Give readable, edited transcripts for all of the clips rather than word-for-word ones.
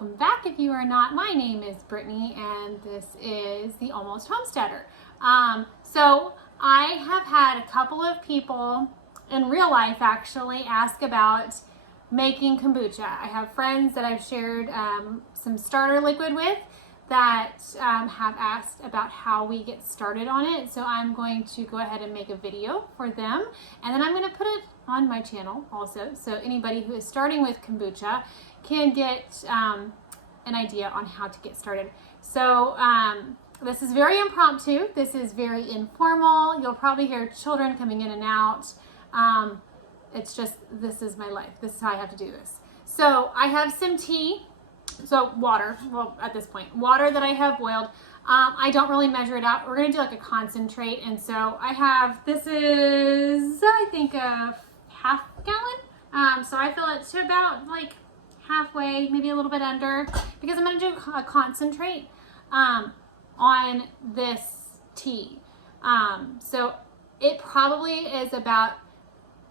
welcome back. If you are not, my name is Brittany and this is the Almost Homesteader. So I have had a couple of people in real life actually ask about making kombucha. I have friends that I've shared some starter liquid with that have asked about how we get started on it. So I'm going to go ahead and make a video for them, and then I'm going to put it on my channel also, so anybody who is starting with kombucha can get an idea on how to get started. So this is very impromptu. This is very informal. You'll probably hear children coming in and out. It's just, this is my life. This is how I have to do this. So I have some tea. So water, well at this point, water that I have boiled. I don't really measure it out. We're gonna do like a concentrate, and so I have, this is I think a half gallon. So I fill it to about like halfway, maybe a little bit under, because I'm gonna do a concentrate on this tea. So it probably is about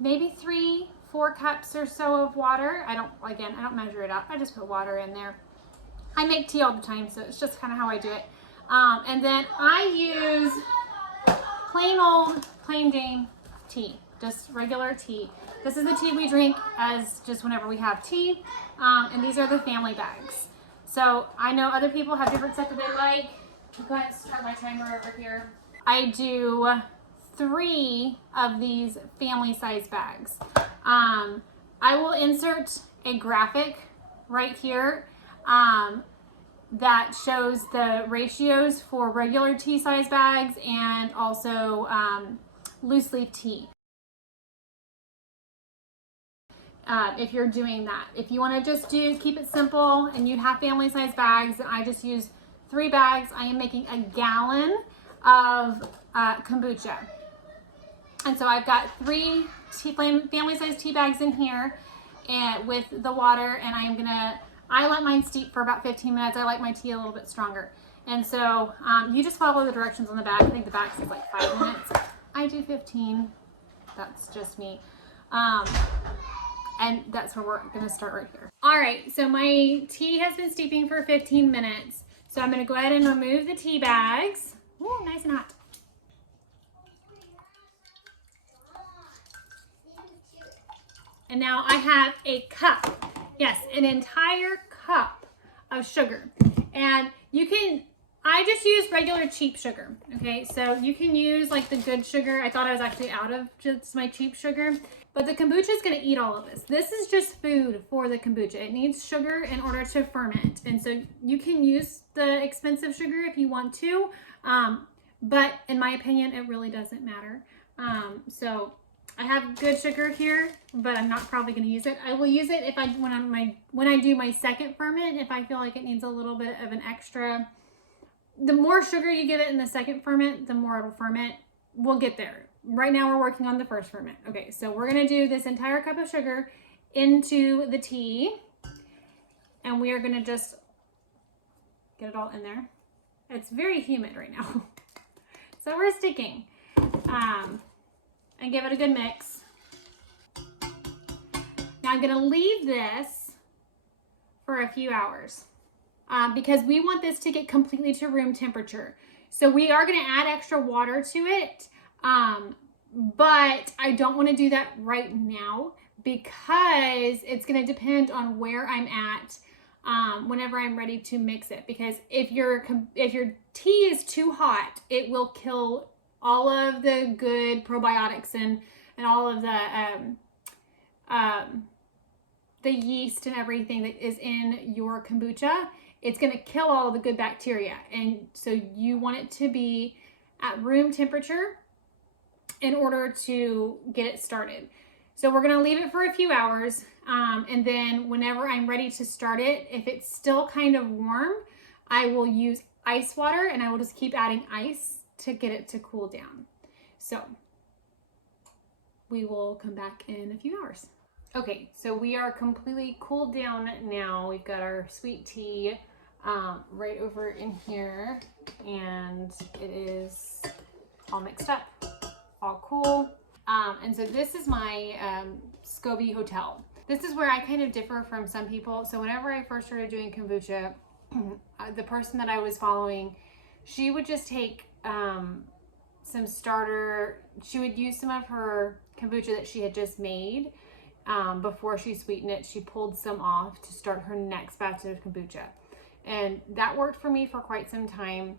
maybe 3-4 cups or so of water. I don't measure it out. I just put water in there. I make tea all the time, so it's just kind of how I do it. And then I use plain Jane tea, just regular tea. This is the tea we drink as just whenever we have tea. And these are the family bags. So I know other people have different stuff that they like. I'll go ahead and start my timer over here. I do 3 of these family size bags. I will insert a graphic right here that shows the ratios for regular tea size bags and also loose leaf tea. If you're doing that, if you want to just keep it simple and you have family size bags, I just use 3 bags. I am making a gallon of kombucha. And so I've got 3 family size tea bags in here and with the water, and I let mine steep for about 15 minutes. I like my tea a little bit stronger. And so you just follow the directions on the back. I think the back says like 5 minutes. I do 15. That's just me. And that's where we're gonna start right here. All right, so my tea has been steeping for 15 minutes. So I'm gonna go ahead and remove the tea bags. Ooh, nice and hot. And now I have a cup, yes, an entire cup of sugar. And I just use regular cheap sugar, okay? So you can use like the good sugar. I thought I was actually out of just my cheap sugar, but the kombucha is gonna eat all of this. This is just food for the kombucha. It needs sugar in order to ferment. And so you can use the expensive sugar if you want to, but in my opinion, it really doesn't matter. So I have good sugar here, but I'm not probably going to use it. I will use it if when I do my second ferment, if I feel like it needs a little bit of an extra. The more sugar you give it in the second ferment, the more it'll ferment. We'll get there. Right now we're working on the first ferment. Okay, so we're going to do this entire cup of sugar into the tea, and we are going to just get it all in there. It's very humid right now, so we're sticking. And give it a good mix. Now I'm gonna leave this for a few hours because we want this to get completely to room temperature. So we are gonna add extra water to it, but I don't wanna do that right now because it's gonna depend on where I'm at whenever I'm ready to mix it. Because if your tea is too hot, it will kill all of the good probiotics and all of the yeast and everything that is in your kombucha. It's going to kill all of the good bacteria. And so you want it to be at room temperature in order to get it started. So we're going to leave it for a few hours. And then whenever I'm ready to start it, if it's still kind of warm, I will use ice water and I will just keep adding ice to get it to cool down. So we will come back in a few hours. Okay, so we are completely cooled down now. We've got our sweet tea right over in here, and it is all mixed up, all cool. And so this is my Scoby hotel. This is where I kind of differ from some people. So whenever I first started doing kombucha, the person that I was following, she would just take some starter. She would use some of her kombucha that she had just made before she sweetened it. She pulled some off to start her next batch of kombucha. And that worked for me for quite some time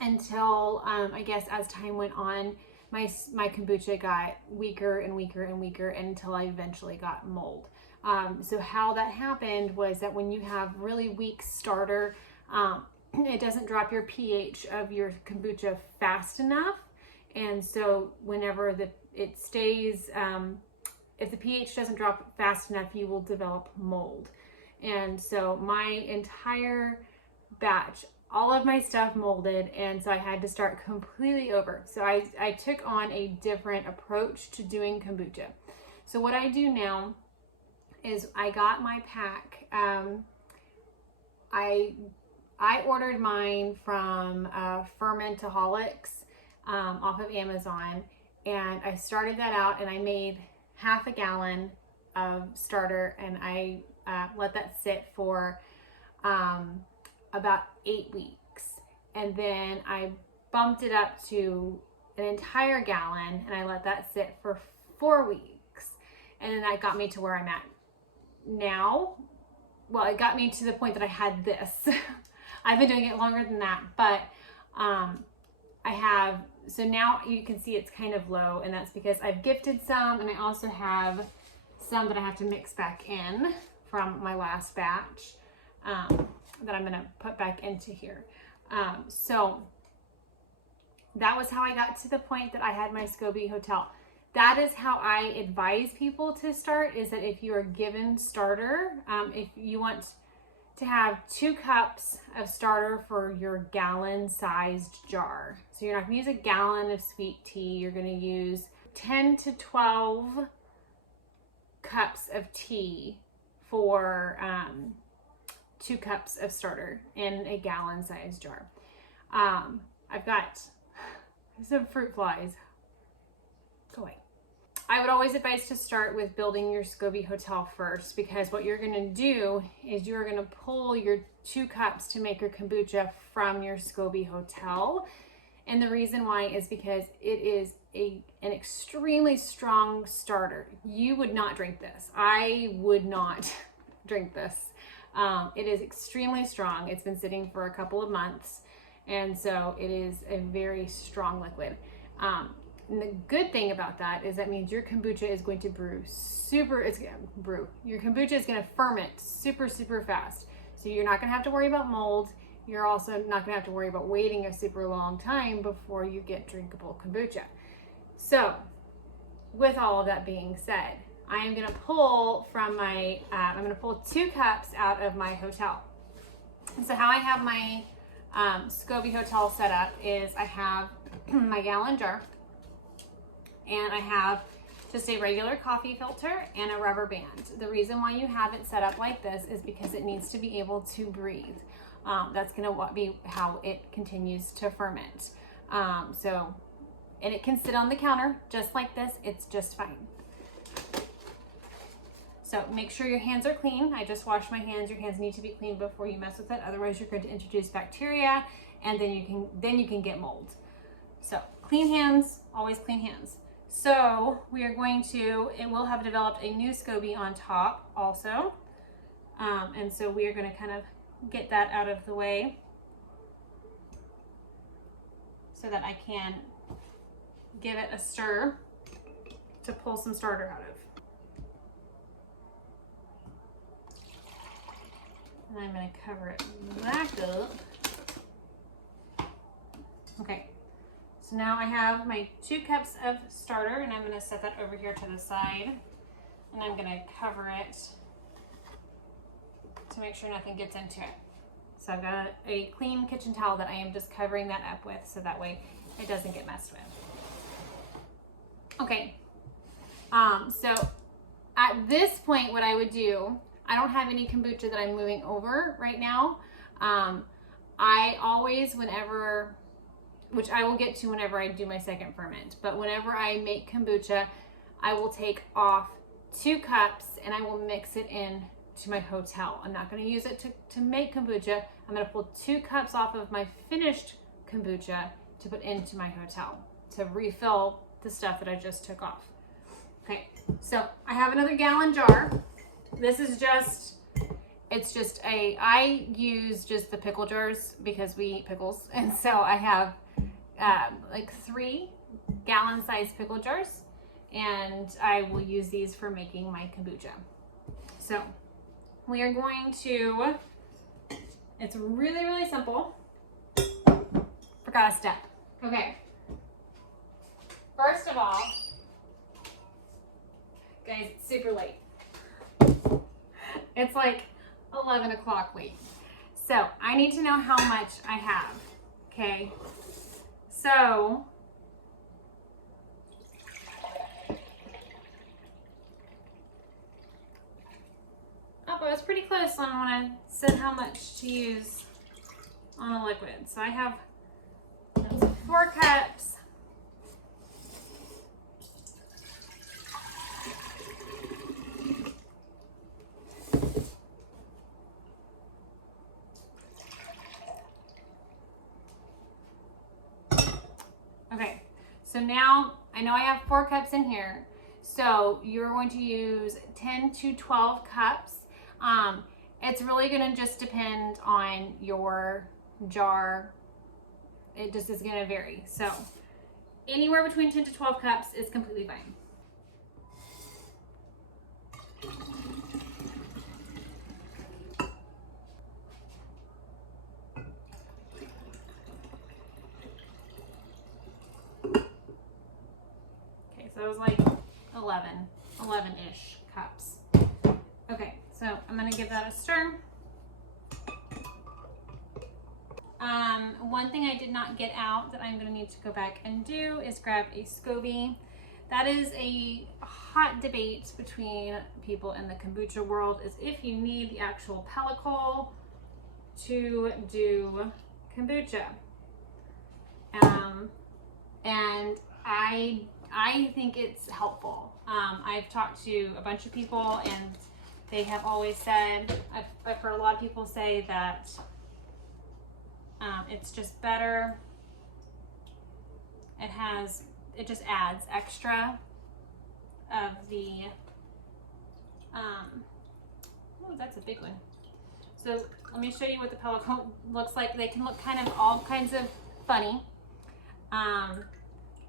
until I guess as time went on, my kombucha got weaker and weaker and weaker until I eventually got mold. So how that happened was that when you have really weak starter, it doesn't drop your pH of your kombucha fast enough. And so whenever it stays, if the pH doesn't drop fast enough, you will develop mold. And so my entire batch, all of my stuff molded, and so I had to start completely over. So I took on a different approach to doing kombucha. So what I do now is I got my pack. I ordered mine from Fermentaholics off of Amazon, and I started that out, and I made half a gallon of starter, and I let that sit for about 8 weeks, and then I bumped it up to an entire gallon, and I let that sit for 4 weeks, and then that got me to where I'm at now. Well, it got me to the point that I had this. I've been doing it longer than that, but so now you can see it's kind of low, and that's because I've gifted some, and I also have some that I have to mix back in from my last batch that I'm gonna put back into here. So that was how I got to the point that I had my Scoby hotel. That is how I advise people to start, is that if you are given starter, if you want to have 2 cups of starter for your gallon sized jar. So you're not gonna use a gallon of sweet tea, you're gonna use 10 to 12 cups of tea for 2 cups of starter in a gallon sized jar. I've got some fruit flies. Go away. I would always advise to start with building your Scoby hotel first, because what you're going to do is you're going to pull your 2 cups to make your kombucha from your Scoby hotel. And the reason why is because it is an extremely strong starter. You would not drink this. I would not drink this. It is extremely strong. It's been sitting for a couple of months, and so it is a very strong liquid. And the good thing about that is that means your kombucha is going to your kombucha is going to ferment super, super fast. So you're not going to have to worry about mold. You're also not going to have to worry about waiting a super long time before you get drinkable kombucha. So with all of that being said, I am going to pull from my, I'm going to pull 2 cups out of my hotel. And so how I have my Scoby hotel set up is I have my gallon jar, and I have just a regular coffee filter and a rubber band. The reason why you have it set up like this is because it needs to be able to breathe. That's going to be how it continues to ferment. And it can sit on the counter just like this. It's just fine. So make sure your hands are clean. I just washed my hands. Your hands need to be clean before you mess with it. Otherwise, you're going to introduce bacteria, and then you can get mold. So clean hands, always clean hands. So we are going to, it will have developed a new Scoby on top also. And so we are going to kind of get that out of the way so that I can give it a stir to pull some starter out of. And I'm going to cover it back up. Okay, so now I have my 2 cups of starter, and I'm going to set that over here to the side, and I'm going to cover it to make sure nothing gets into it. So I've got a clean kitchen towel that I am just covering that up with, so that way it doesn't get messed with. Okay, so at this point what I would do, I don't have any kombucha that I'm moving over right now. I always, which I will get to whenever I do my second ferment, but whenever I make kombucha, I will take off 2 cups and I will mix it in to my hotel. I'm not going to use it to make kombucha. I'm going to pull 2 cups off of my finished kombucha to put into my hotel to refill the stuff that I just took off. Okay, so I have another gallon jar. This is just, I use just the pickle jars because we eat pickles. And so I have like 3 gallon sized pickle jars, and I will use these for making my kombucha. So we are going to, it's really, really simple. Forgot a step. Okay. First of all, guys, it's super late. It's like 11 o'clock late. So I need to know how much I have. Okay. So I was pretty close on when I said how much to use on a liquid. So I have 4 cups. Okay, so now I know I have 4 cups in here. So you're going to use 10 to 12 cups. It's really going to just depend on your jar. It just is going to vary. So anywhere between 10 to 12 cups is completely fine. Okay, so it was like 11-ish cups. Okay, so I'm gonna give that a stir. One thing I did not get out that I'm gonna need to go back and do is grab a Scoby. That is a hot debate between people in the kombucha world, is if you need the actual pellicle to do kombucha. And I think it's helpful. I've talked to a bunch of people and they have always said, I've heard a lot of people say that it's just better. It just adds extra of the, oh, that's a big one. So let me show you what the pellicle looks like. They can look kind of all kinds of funny.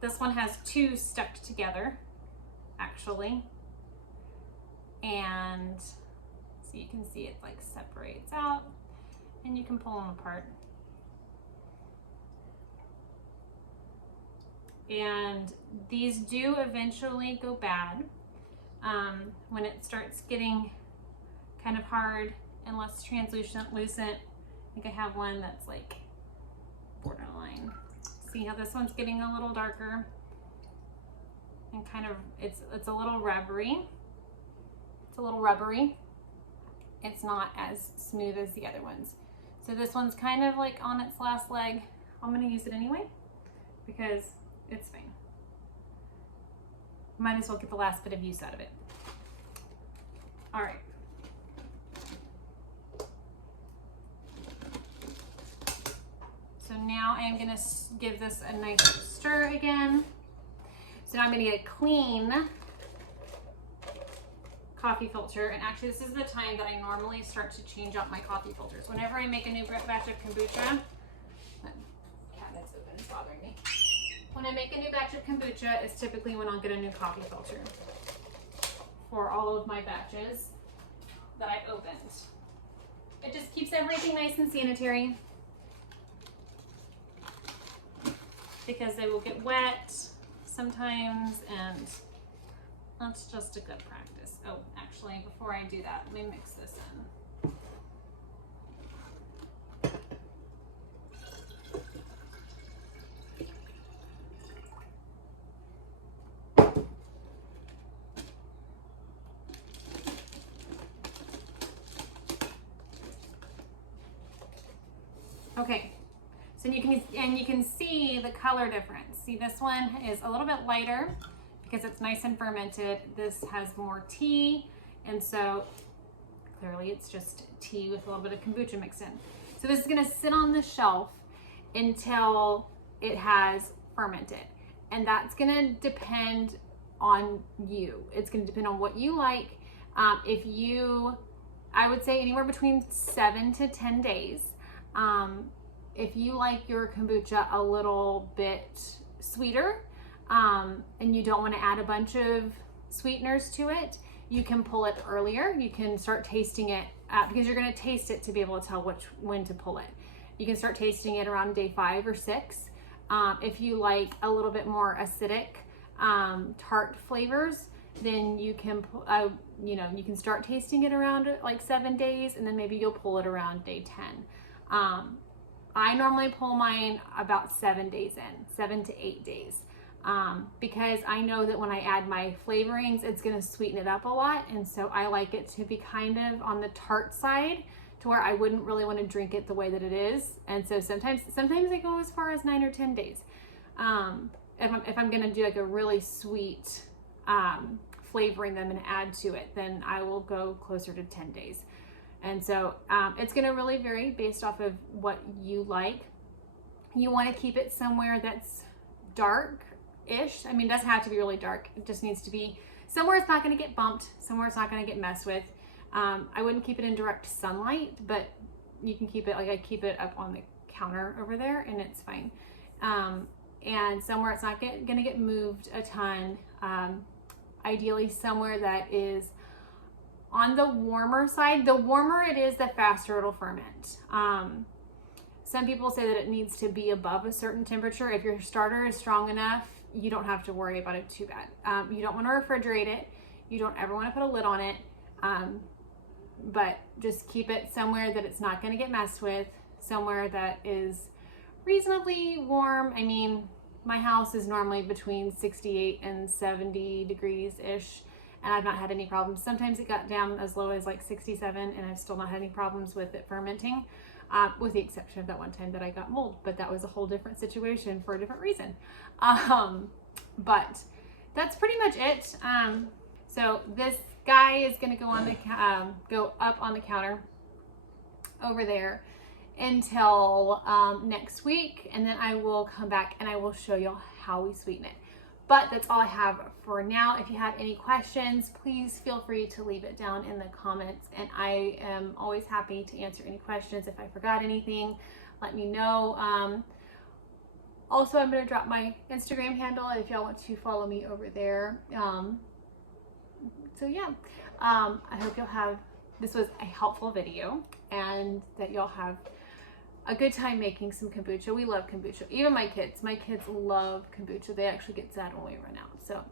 This one has 2 stuck together, actually. And so you can see it like separates out and you can pull them apart. And these do eventually go bad when it starts getting kind of hard and less translucent. I think I have one that's like borderline. See how this one's getting a little darker and kind of, it's a little rubbery. It's a little rubbery. It's not as smooth as the other ones. So this one's kind of like on its last leg. I'm gonna use it anyway because it's fine. Might as well get the last bit of use out of it. All right. So now I am gonna give this a nice stir again. So now I'm gonna get a clean coffee filter, and actually this is the time that I normally start to change out my coffee filters. Whenever I make a new batch of kombucha, cabinet's open, it's bothering me. When I make a new batch of kombucha, it's typically when I'll get a new coffee filter for all of my batches that I opened. It just keeps everything nice and sanitary because they will get wet sometimes, and that's just a good practice. Oh, actually, before I do that, let me mix this in. Okay, so you can see the color difference. See, this one is a little bit lighter because it's nice and fermented. This has more tea, and so clearly it's just tea with a little bit of kombucha mixed in. So this is gonna sit on the shelf until it has fermented. And that's gonna depend on you. It's gonna depend on what you like. I would say anywhere between 7 to 10 days. If you like your kombucha a little bit sweeter, and you don't want to add a bunch of sweeteners to it, you can pull it earlier. You can start tasting it because you're going to taste it to be able to tell when to pull it. You can start tasting it around day 5 or 6. If you like a little bit more acidic, tart flavors, then you can you can start tasting it around like 7 days, and then maybe you'll pull it around day 10. I normally pull mine about 7 days in, 7 to 8 days, because I know that when I add my flavorings, it's going to sweeten it up a lot. And so I like it to be kind of on the tart side, to where I wouldn't really want to drink it the way that it is. And so sometimes I go as far as 9 or 10 days. If I'm going to do like a really sweet flavoring that I'm going to add to it, then I will go closer to 10 days. And so it's going to really vary based off of what you like. You want to keep it somewhere that's dark-ish. I mean, it doesn't have to be really dark. It just needs to be somewhere it's not going to get bumped, somewhere it's not going to get messed with. I wouldn't keep it in direct sunlight, but you can keep it, like I keep it up on the counter over there, and it's fine. And somewhere it's not going to get moved a ton. Ideally somewhere that is on the warmer side. The warmer it is, the faster it'll ferment. Some people say that it needs to be above a certain temperature. If your starter is strong enough, you don't have to worry about it too bad. You don't want to refrigerate it. You don't ever want to put a lid on it. But just keep it somewhere that it's not going to get messed with, somewhere that is reasonably warm. I mean, my house is normally between 68 and 70 degrees-ish, and I've not had any problems. Sometimes it got down as low as like 67, and I've still not had any problems with it fermenting, with the exception of that one time that I got mold, but that was a whole different situation for a different reason. But that's pretty much it. So this guy is going to go on the go up on the counter over there until next week, and then I will come back and I will show you how we sweeten it. But that's all I have for now. If you have any questions, please feel free to leave it down in the comments, and I am always happy to answer any questions. If I forgot anything, let me know. Also, I'm going to drop my Instagram handle if y'all want to follow me over there. So yeah, I hope this was a helpful video, and that y'all have a good time making some kombucha. We love kombucha. Even my kids love kombucha. They actually get sad when we run out. So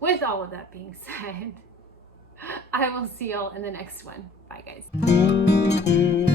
with all of that being said, I will see y'all in the next one. Bye guys.